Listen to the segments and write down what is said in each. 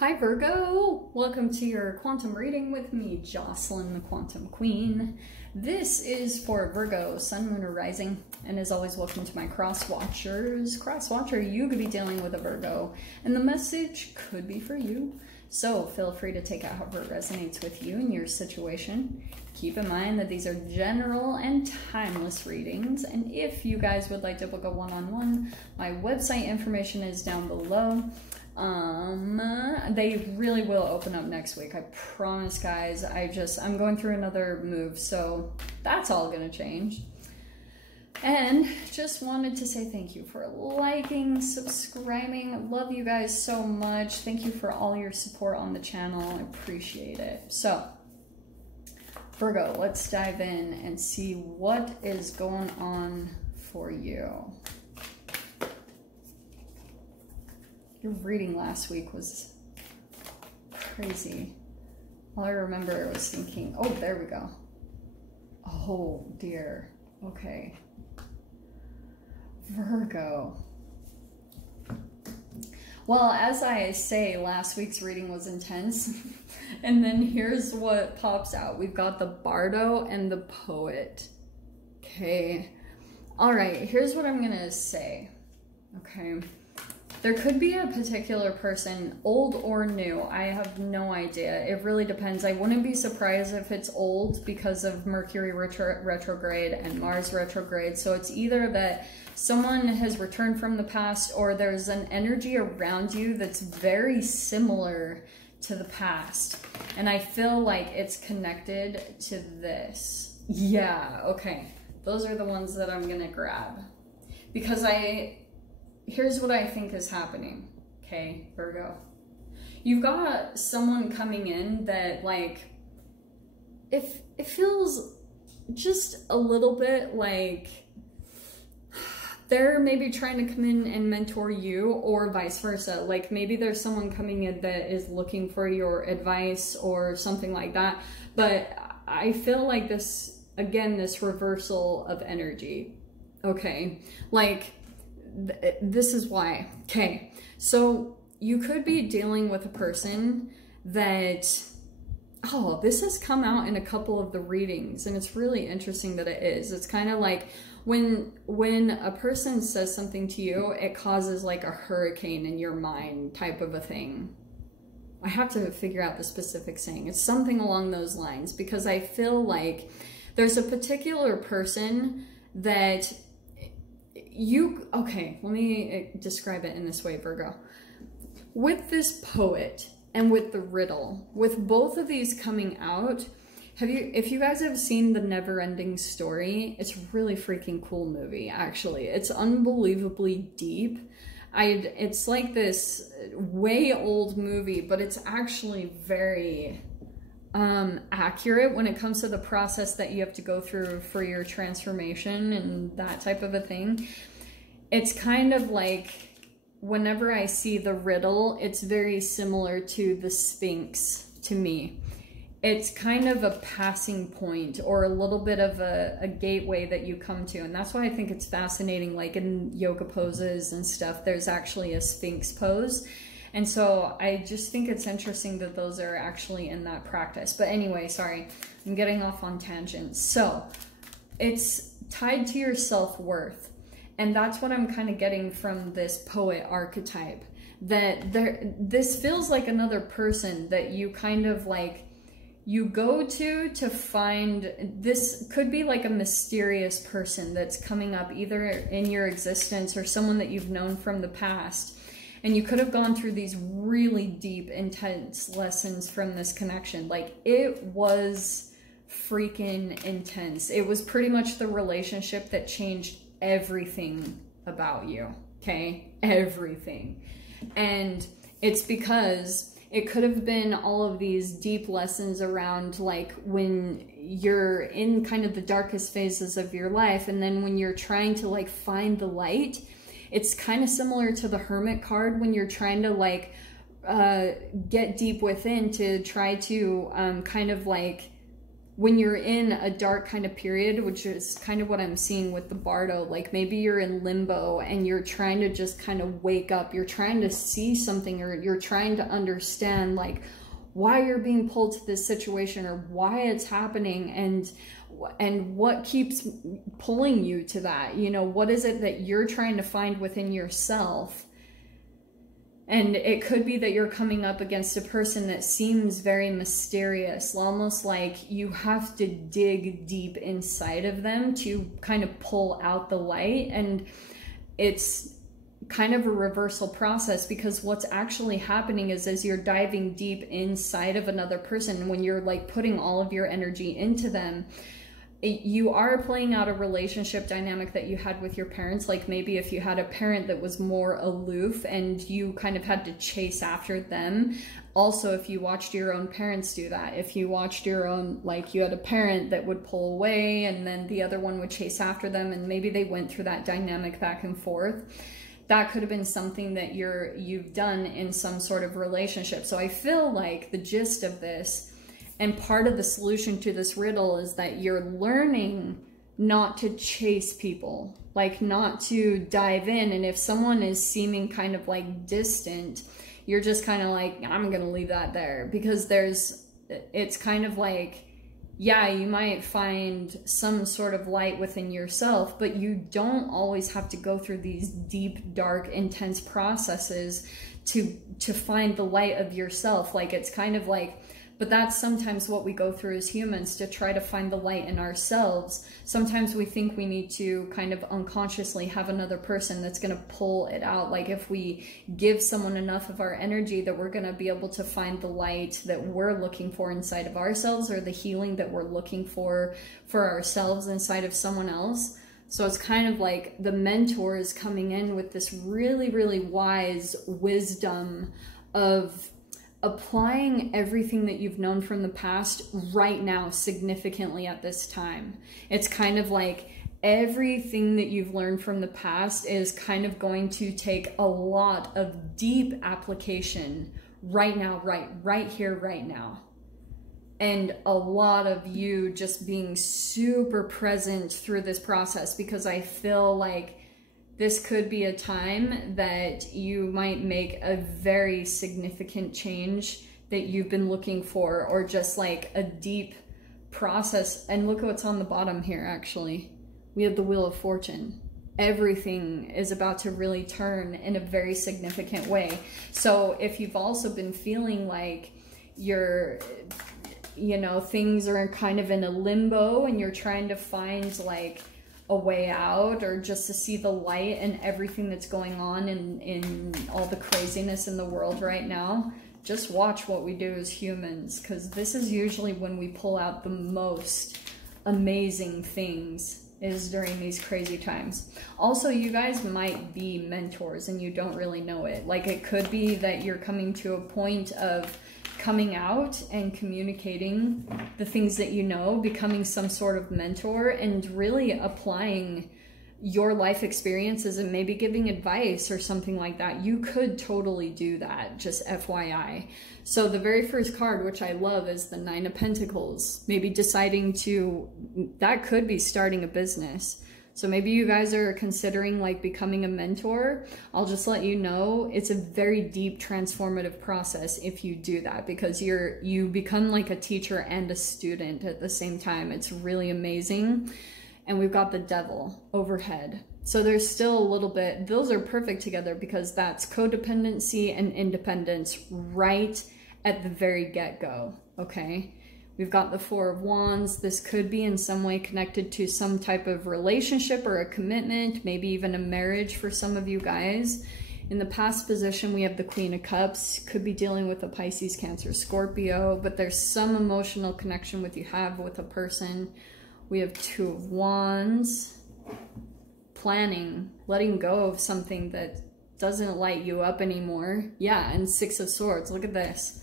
Hi Virgo! Welcome to your quantum reading with me, Jocelyn, the Quantum Queen. This is for Virgo, Sun, Moon, or Rising. And as always, welcome to my cross watchers. Cross watcher, you could be dealing with a Virgo, and the message could be for you. So feel free to take out however it resonates with you and your situation. Keep in mind that these are general and timeless readings. And if you guys would like to book a one-on-one, my website information is down below. They really will open up next week. I promise, guys. I'm going through another move, so that's all gonna change. And just wanted to say thank you for liking, subscribing. Love you guys so much. Thank you for all your support on the channel. I appreciate it. So, Virgo, let's dive in and see what is going on for you. Your reading last week was crazy. All I remember was thinking, oh, there we go. Oh, dear. Okay. Virgo. Well, as I say, last week's reading was intense. And then here's what pops out. We've got the Bardo and the Poet. Okay. All right, here's what I'm going to say. Okay. There could be a particular person, old or new. I have no idea. It really depends. I wouldn't be surprised if it's old because of Mercury retrograde and Mars retrograde. So it's either that someone has returned from the past or there's an energy around you that's very similar to the past. And I feel like it's connected to this. Yeah, okay. Those are the ones that I'm going to grab. Because here's what I think is happening, okay, Virgo. You've got someone coming in that, like, if it feels just a little bit like they're maybe trying to come in and mentor you, or vice versa. Like, maybe there's someone coming in that is looking for your advice or something like that. But I feel like this, again, this reversal of energy, okay? Like, this is why. Okay, so you could be dealing with a person that, oh, this has come out in a couple of the readings, and it's really interesting that it is. It's kind of like when a person says something to you, it causes like a hurricane in your mind type of a thing. I have to figure out the specific saying. It's something along those lines, because I feel like there's a particular person that okay, let me describe it in this way, Virgo. With this Poet and with the Riddle, with both of these coming out, if you guys have seen The Never-Ending Story, it's a really freaking cool movie, actually. It's unbelievably deep. It's like this way old movie, but it's actually very accurate when it comes to the process that you have to go through for your transformation and that type of a thing. It's kind of like, whenever I see the Riddle, it's very similar to the Sphinx to me. It's kind of a passing point, or a little bit of a gateway that you come to. And that's why I think it's fascinating, like in yoga poses and stuff, there's actually a Sphinx pose. And so I just think it's interesting that those are actually in that practice. But anyway, sorry, I'm getting off on tangents. So it's tied to your self-worth. And that's what I'm kind of getting from this Poet archetype. That this feels like another person that you kind of like, you go to find. This could be like a mysterious person that's coming up either in your existence or someone that you've known from the past. And you could have gone through these really deep, intense lessons from this connection. Like, it was freaking intense. It was pretty much the relationship that changed everything about you, okay? Everything. And it's because it could have been all of these deep lessons around, like, when you're in kind of the darkest phases of your life, and then when you're trying to, like, find the light. It's kind of similar to the Hermit card when you're trying to, like, get deep within to try to kind of, like, when you're in a dark kind of period, which is kind of what I'm seeing with the Bardo, like maybe you're in limbo and you're trying to just kind of wake up, you're trying to see something, or you're trying to understand like why you're being pulled to this situation or why it's happening, and what keeps pulling you to that. You know, what is it that you're trying to find within yourself? And it could be that you're coming up against a person that seems very mysterious, almost like you have to dig deep inside of them to kind of pull out the light. And it's kind of a reversal process, because what's actually happening is as you're diving deep inside of another person, when you're like putting all of your energy into them, you are playing out a relationship dynamic that you had with your parents. Like maybe if you had a parent that was more aloof and you kind of had to chase after them. Also, if you watched your own parents do that, if you watched your own, like you had a parent that would pull away and then the other one would chase after them, and maybe they went through that dynamic back and forth. That could have been something that you've done in some sort of relationship. So I feel like the gist of this, and part of the solution to this riddle, is that you're learning not to chase people, like not to dive in. And if someone is seeming kind of like distant, you're just kind of like, I'm going to leave that there, because it's kind of like, yeah, you might find some sort of light within yourself, but you don't always have to go through these deep, dark, intense processes to find the light of yourself. Like it's kind of like, but that's sometimes what we go through as humans, to try to find the light in ourselves. Sometimes we think we need to kind of unconsciously have another person that's going to pull it out. Like if we give someone enough of our energy, that we're going to be able to find the light that we're looking for inside of ourselves, or the healing that we're looking for ourselves inside of someone else. So it's kind of like the mentor is coming in with this really, really wise wisdom of applying everything that you've known from the past right now significantly at this time. It's kind of like everything that you've learned from the past is kind of going to take a lot of deep application right now, right here, right now. And a lot of you just being super present through this process, because I feel like this could be a time that you might make a very significant change that you've been looking for, or just like a deep process. And look at what's on the bottom here, actually. We have the Wheel of Fortune. Everything is about to really turn in a very significant way. So if you've also been feeling like things are kind of in a limbo and you're trying to find like a way out, or just to see the light in everything that's going on in all the craziness in the world right now, just watch what we do as humans, because this is usually when we pull out the most amazing things, is during these crazy times. Also, you guys might be mentors and you don't really know it. Like it could be that you're coming to a point of coming out and communicating the things that you know, becoming some sort of mentor, and really applying your life experiences and maybe giving advice or something like that. You could totally do that, just FYI. So the very first card, which I love, is the Nine of Pentacles. Maybe deciding that could be starting a business. So maybe you guys are considering like becoming a mentor. I'll just let you know, it's a very deep transformative process if you do that, because you become like a teacher and a student at the same time. It's really amazing. And we've got the Devil overhead. So there's still a little bit, those are perfect together, because that's codependency and independence right at the very get-go, okay? We've got the Four of Wands. This could be in some way connected to some type of relationship or a commitment, maybe even a marriage for some of you guys. In the past position, we have the Queen of Cups. Could be dealing with a Pisces, Cancer, Scorpio, but there's some emotional connection you have with a person. We have Two of Wands. Planning, letting go of something that doesn't light you up anymore. Yeah, and Six of Swords. Look at this.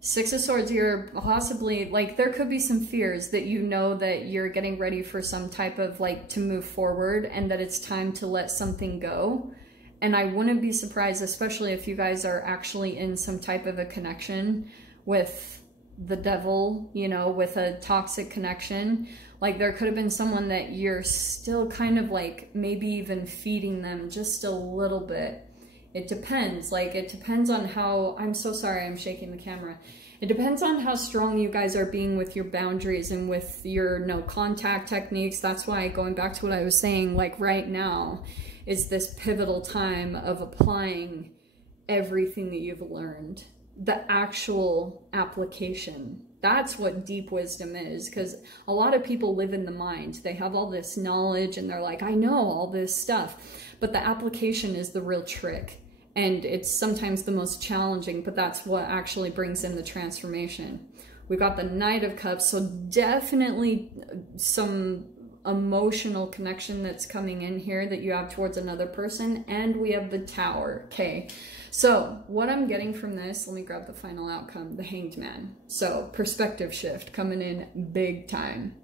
Six of Swords, you're possibly, like, there could be some fears that you know that you're getting ready for some type of, like, to move forward, and that it's time to let something go. And I wouldn't be surprised, especially if you guys are actually in some type of a connection with the devil, you know, with a toxic connection. Like there could have been someone that you're still kind of like maybe even feeding them just a little bit. It depends. Like it depends on how, I'm so sorry, I'm shaking the camera. It depends on how strong you guys are being with your boundaries and with your no contact techniques. That's why, going back to what I was saying, like right now is this pivotal time of applying everything that you've learned. The actual application. That's what deep wisdom is, because a lot of people live in the mind. They have all this knowledge and they're like, I know all this stuff, but the application is the real trick. And it's sometimes the most challenging, but that's what actually brings in the transformation. We got the Knight of Cups, so definitely some emotional connection that's coming in here that you have towards another person. And we have the Tower. Okay, so what I'm getting from this, let me grab the final outcome, the Hanged Man. So perspective shift coming in big time.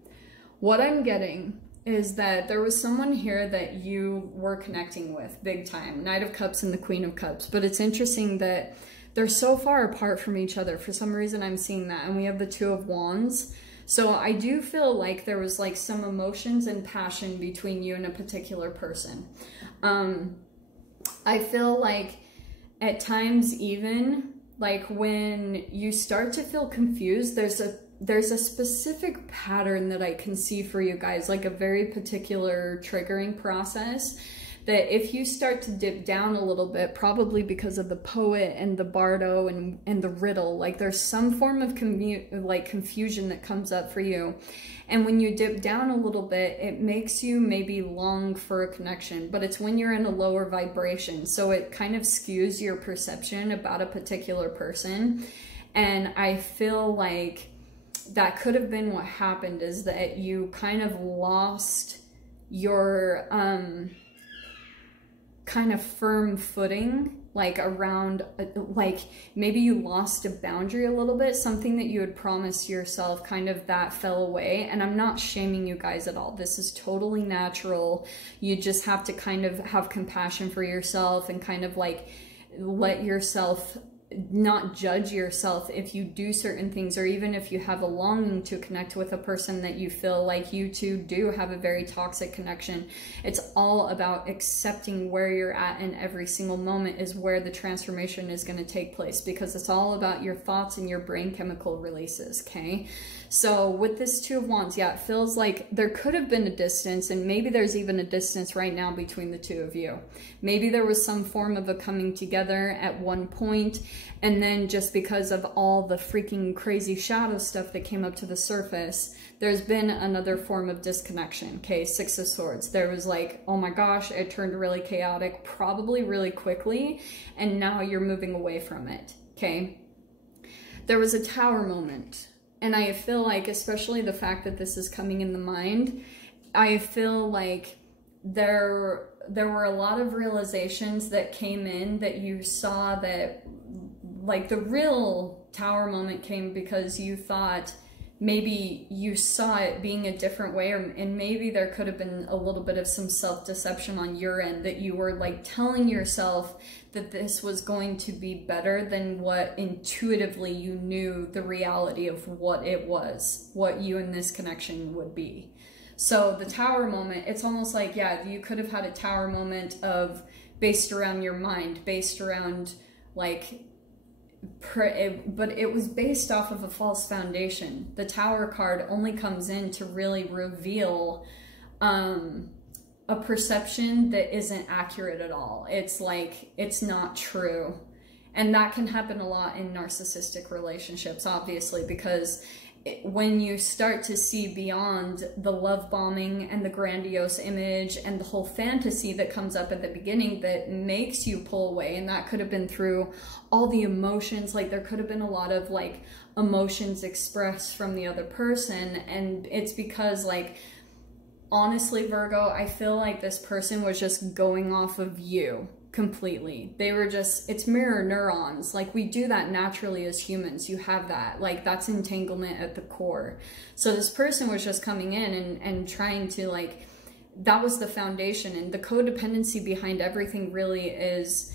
What I'm getting is that there was someone here that you were connecting with big time, Knight of Cups and the Queen of Cups. But it's interesting that they're so far apart from each other. For some reason I'm seeing that. And we have the Two of Wands. So I do feel like there was like some emotions and passion between you and a particular person. I feel like at times, even like when you start to feel confused, there's a specific pattern that I can see for you guys, like a very particular triggering process, that if you start to dip down a little bit, probably because of the poet and the bardo and the riddle, like there's some form of confusion that comes up for you. And when you dip down a little bit, it makes you maybe long for a connection, but it's when you're in a lower vibration. So it kind of skews your perception about a particular person. And I feel like that could have been what happened, is that you kind of lost your kind of firm footing, like around, like maybe you lost a boundary a little bit, something that you had promised yourself, kind of that fell away. And I'm not shaming you guys at all. This is totally natural. You just have to kind of have compassion for yourself and kind of like let yourself not judge yourself if you do certain things, or even if you have a longing to connect with a person that you feel like you two do have a very toxic connection. It's all about accepting where you're at, and every single moment is where the transformation is going to take place, because it's all about your thoughts and your brain chemical releases. Okay, so with this Two of Wands, yeah, it feels like there could have been a distance, and maybe there's even a distance right now between the two of you. Maybe there was some form of a coming together at one point, and then just because of all the freaking crazy shadow stuff that came up to the surface, there's been another form of disconnection. Okay, Six of Swords. There was like, oh my gosh, it turned really chaotic, probably really quickly, and now you're moving away from it. Okay, there was a Tower moment. And I feel like, especially the fact that this is coming in the mind, I feel like there were a lot of realizations that came in that you saw, that like the real Tower moment came because you thought maybe you saw it being a different way, and maybe there could have been a little bit of some self-deception on your end, that you were like telling yourself that this was going to be better than what intuitively you knew the reality of what it was, what you and this connection would be. So the Tower moment, it's almost like, yeah, you could have had a Tower moment of based around your mind, based around like, but it was based off of a false foundation. The Tower card only comes in to really reveal a perception that isn't accurate at all. It's like, it's not true. And that can happen a lot in narcissistic relationships, obviously, because when you start to see beyond the love bombing and the grandiose image and the whole fantasy that comes up at the beginning that makes you pull away, and that could have been through all the emotions, like there could have been a lot of like emotions expressed from the other person, and it's because like, honestly, Virgo, I feel like this person was just going off of you completely. They were just, it's mirror neurons. Like we do that naturally as humans. You have that, like that's entanglement at the core. So this person was just coming in and trying to like, that was the foundation, and the codependency behind everything really is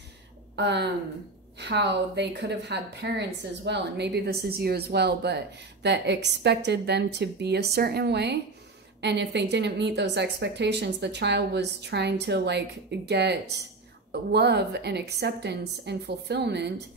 how they could have had parents as well, and maybe this is you as well, but that expected them to be a certain way. And if they didn't meet those expectations, the child was trying to like get love and acceptance and fulfillment.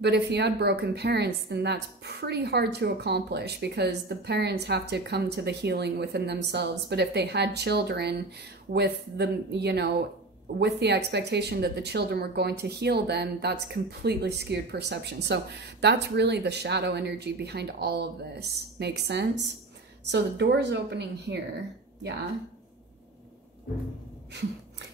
But if you had broken parents, then that's pretty hard to accomplish, because the parents have to come to the healing within themselves. But if they had children with the, you know, with the expectation that the children were going to heal them, that's completely skewed perception. So that's really the shadow energy behind all of this. Makes sense? So the door is opening here. Yeah.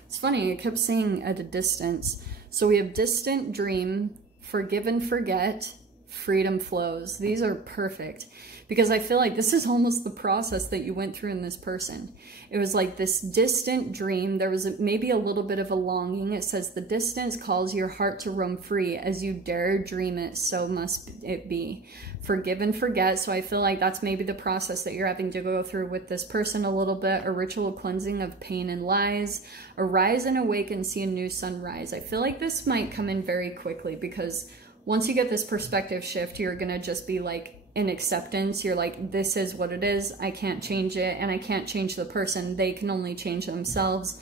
It's funny, I kept saying at a distance. So we have distant dream, forgive and forget, freedom flows. These are perfect, because I feel like this is almost the process that you went through in this person. It was like this distant dream. There was maybe a little bit of a longing. It says the distance calls your heart to roam free. As you dare dream it, so must it be. Forgive and forget. So I feel like that's maybe the process that you're having to go through with this person a little bit. A ritual cleansing of pain and lies. Arise and awake and see a new sunrise. I feel like this might come in very quickly, because once you get this perspective shift, you're going to just be like in acceptance. You're like, this is what it is. I can't change it, and I can't change the person. They can only change themselves.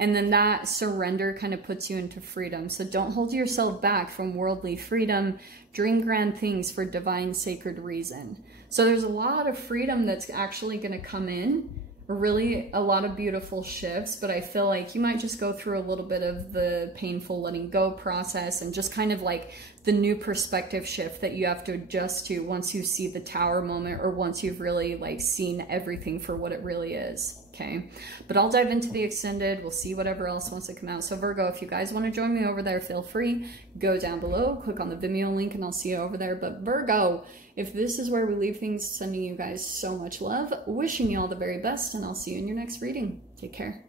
And then that surrender kind of puts you into freedom. So don't hold yourself back from worldly freedom. Dream grand things for divine sacred reason. So there's a lot of freedom that's actually going to come in. Really a lot of beautiful shifts, but I feel like you might just go through a little bit of the painful letting go process, and just kind of like the new perspective shift that you have to adjust to once you see the tower moment, or once you've really like seen everything for what it really is. Okay, but I'll dive into the extended. We'll see whatever else wants to come out. So Virgo, if you guys want to join me over there, feel free. Go down below, click on the Vimeo link, and I'll see you over there. But Virgo, if this is where we leave things, sending you guys so much love, wishing you all the very best, and I'll see you in your next reading. Take care.